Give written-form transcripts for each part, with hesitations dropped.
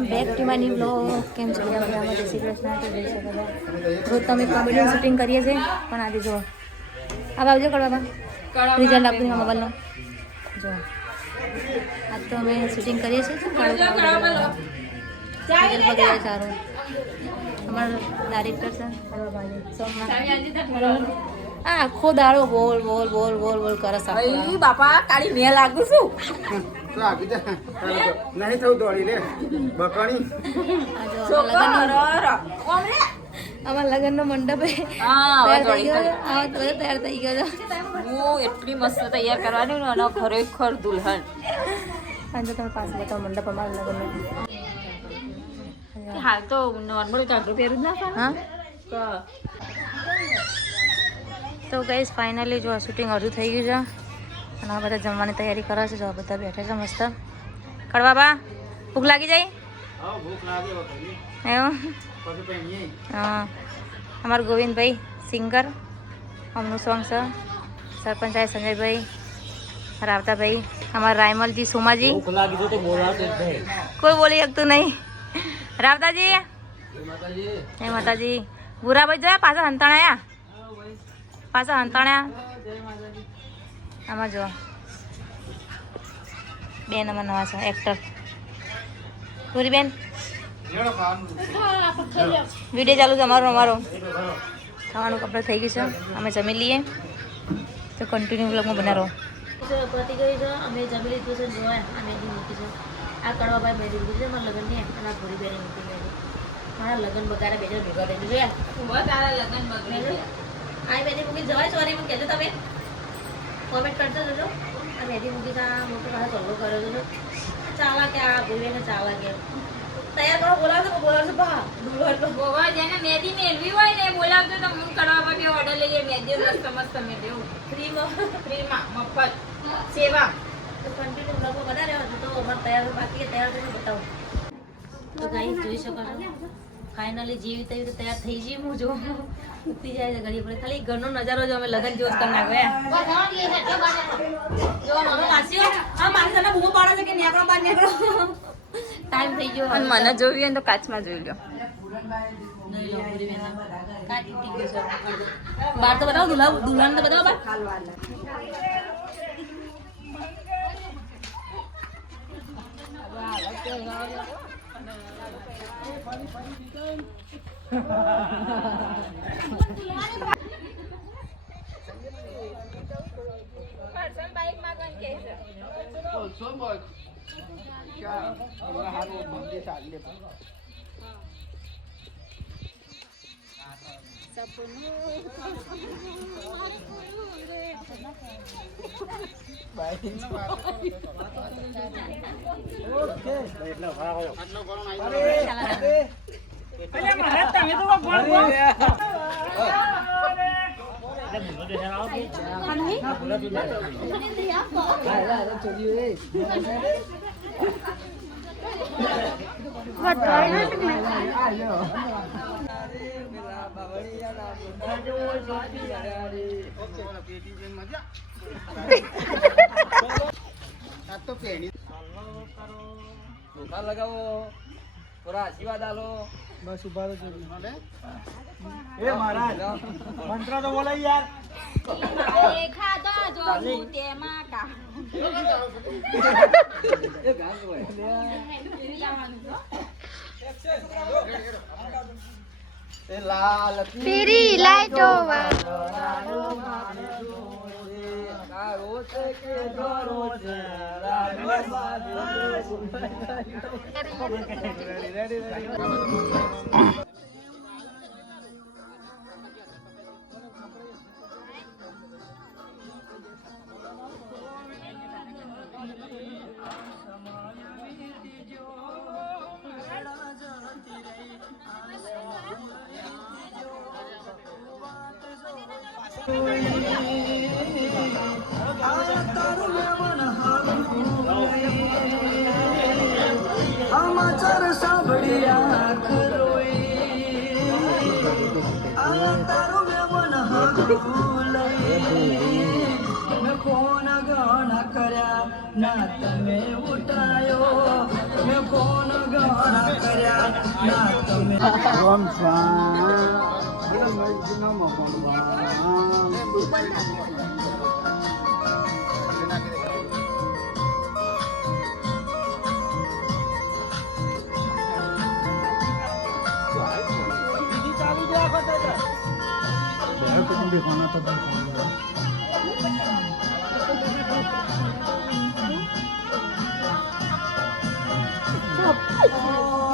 Welcome back to my new blog. કેમ છે બધા મજામાં? જય શ્રી કૃષ્ણ. તો જઈ શકો છો રોજ તમે કોમેડી શૂટિંગ કરીએ છીએ, પણ આજે જો આ આવજો કરવા રિઝલ્ટ આપું મોબાઈલનો. જો આજ તો અમે શૂટિંગ કરીએ છીએ સારું. અમારો ડાયરેક્ટર છે સોમનાથ. આખો દાડો બોલ બોલ બોલ બોલ બોલ કરે છે. બાપા કાળી મેં લાગુ છું. નહીં થયું દોડી લે બકણી. અમારા લગ્નનો મંડપ તૈયાર થઈ ગયો. હું એટલી મસ્ત તૈયાર કરવાની ને અને ખરેખર દુલ્હન. અને તમે પાસે બતાવો મંડપ અમારા લગ્નનો. હાલ તો નોર્મલ કાઢો પહેરું જ ના હા તો ગાઈસ ફાઇનલી જો શૂટિંગ અડધું થઈ ગયું છે અને આ બધા જમવાની તૈયારી કરે છે. જો બધા બેઠા છે મસ્ત. કડવા બા ભૂખ લાગી જાય એવું? હા અમારું ગોવિંદભાઈ સિંગર અમનું સોંગ છે. સરપંચ સાહેબ સંજયભાઈ રાવતાભાઈ અમારા રાયમલજી સોમાજી કોઈ બોલી શકતું નહીં. રાવતાજી જય માતાજી. ભૂરાભાઈ જોયા પાછા હંતાણાયા આમાં જો 2 નંબર નવા છે એક્ટર પૂરીબેન. વિડીયો ચાલુ છે અમારો ખાવાનું કપડું થઈ ગયું છે. અમે જમી લઈએ તો કન્ટિન્યુ બ્લોગમાં બના રહો. પતી ગઈ છે. અમે જમી લીધું છે. જોયા આ મેદી મૂકી છે. આ કડવાભાઈ મેદી મૂકી છે મારા લગ્નની. અને આ ભૂરીબેન મૂકી મેદી. મારા લગ્ન બગાડે બે જણ ભેગા થઈને જોયા. તારા લગ્ન બગડે આ મેદી મૂકી જવાય. સોરી મને કહેજો તમે કોમેન્ટ કરજો જોજો. આ મેદી મૂકી તા મોટો પાછો ચોલ્લો કર્યો છે. ચાલા કે આ ભૂરીબેને ચાલા કે તૈયાર કરો બોલાવજો બા દુલ્હન ગોવા જેને મેદી મેળવી હોય ને બોલાવજો તો હું કરવા માટે ઓર્ડર લઈએ. મેદી મસ્ત મેદી ફ્રીમાં મફત સેવા. તો કન્ટિન્યુ બ્લોગમાં બના રહ્યો હતો. તો અમારે તૈયાર બાકી તૈયાર થઈને બતાવો. તો ગાઈસ જોઈ શકો છો ફાઇનલી જેવી તેવી રીતે તૈયાર થઈ જઈએ. હું જો ઉઠી જાય છે ઘડી પર. ખાલી ઘરનો નજારો જો અમે લગન જોશ કરી નાખ્યો. જો મારો માસીઓ આ માસી તને બૂમો પાડે છે કે નીકળો બહાર નીકળો. ટાઈમ થઈ ગયો. અને મને જોવી હોય તો કાચમાં જોઈ લો. બાર તો બતાવો દુલ્હન તો બતાવો બાર. લગાવો થોડા આશીર્વાદ આલો. બસ ઉભા રહો. એ મહારાજ મંત્ર તો બોલાય યાર. પીરી લાઈટો समाचार साबड़िया करोई आ तारो में मन हाथ लई मैं कौन ગાણા કર્યા ના તમે ઉઠાયો મેં ફોન ગાણા કર્યા ના તમે રામ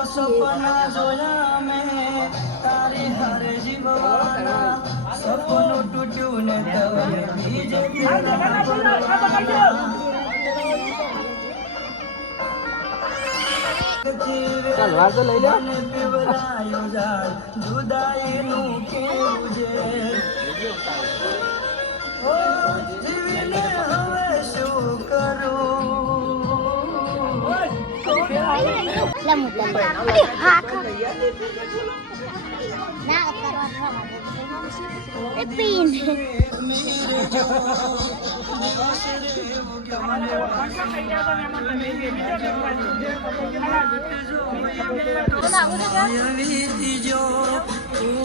સપના જોયા મેં તારી હારે જીવવાના સપનું તૂટ્યું ને તવે બીજે ચાલ વાર તો લઈ લે પીવરાયો જાય જુદાઈનું કેવું છે ઓ જીવીને હવે શું કરું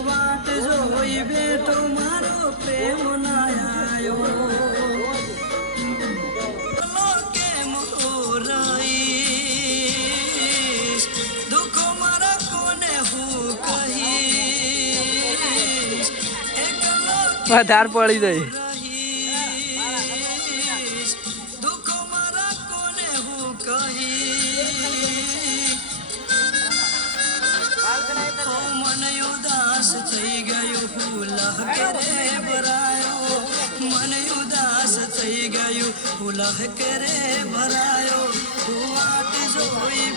વાત જોઈ બેઠો મારો પ્રેમ ના આયો કેમ રહીશ દુઃખો મારા કોને હું કહીશ વધાર પડી જાય દુઃખો મારા કોને હું કહીશ મન ઉદાસ થઈ ગયું ફૂલહ કરે ભરાયો મન ઉદાસ થઈ ગયું ફૂલહ કરે ભરાયો વાટ જોઈ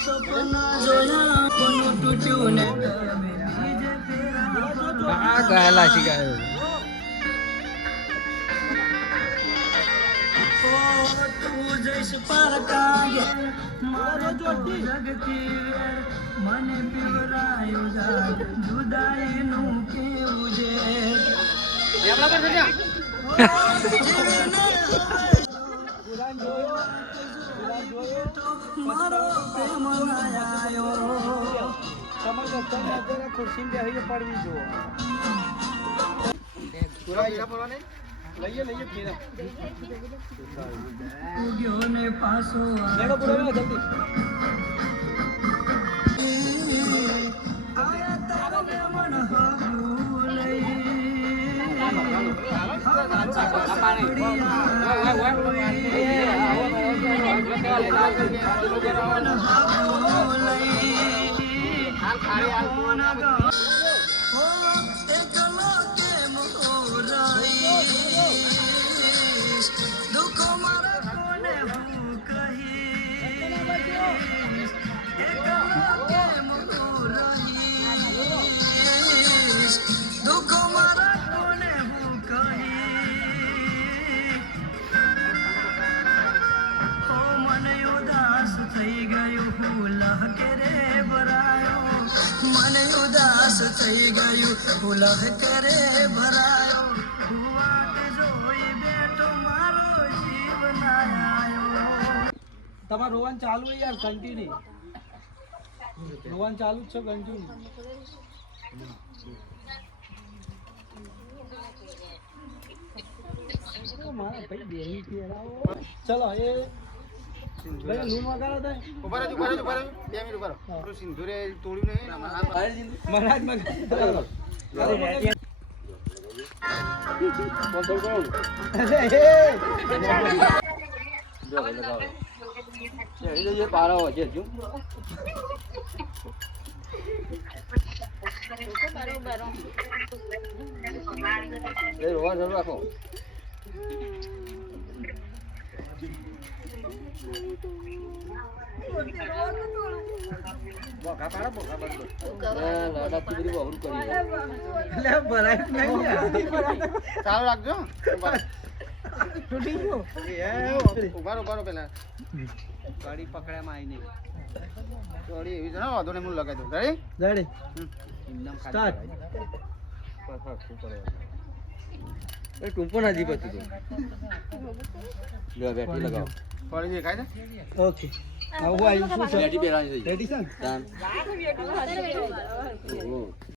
સપના જોયા પણ તૂટ્યું ને ગયેલા શીખાયો તું જઈશ પર કાગે મારો જગતી મને પીવરાયો જાય જુદાઈનું કેવું છે મારો પ્રેમ આયો ખુરશી બેસી પડવી જો ગયો ને પાછો દુઃખો મારા કોને હું કહીશ દુઃખો મારા કોને હું કહીશ મન ઉદાસ થઈ ગયું ફૂલહ કરે ભરાયો મન ઉદાસ થઈ ગયું ફૂલહ કરે ભરાયો વાટ જોઈ બેઠો મારો જીવ ના આયો તમારું રોવાનું ચાલુ છે યાર કન્ટિન્યુ રોવાનું ચાલુ જ છે કન્ટિન્યુ મારા ભાઈ બેહી કેળાવો ચલો એ ભાઈ લૂન વગાડો દે ઉભા રહો 2 મિનિટ ઉભા રહો આપણું સિંધુરે તોડ્યું નહીં મહારાજ મગ પારો છે જો રોવા જરૂર રાખો બોકા પાડો બોકા પાડો લાડા તીરી બહુ કરી લે ભરાય નહીં ચાલુ રાખજો તૂટી ગયો ઉભારો પેલા ગાડી પકડ્યામાં આવી નહીં ગાડી એવી છે ને વાંધો નહીં હું લગાવી દઉં રેડી રેડી એકદમ સ્ટાર્ટ એ ટૂંપો નથી પતું લો બેટરી લગાવો ફરી દેખાય છે ઓકે આવું આવ્યું શું છે બેટરી બેરાની થઈ રેડી છે ને? તાન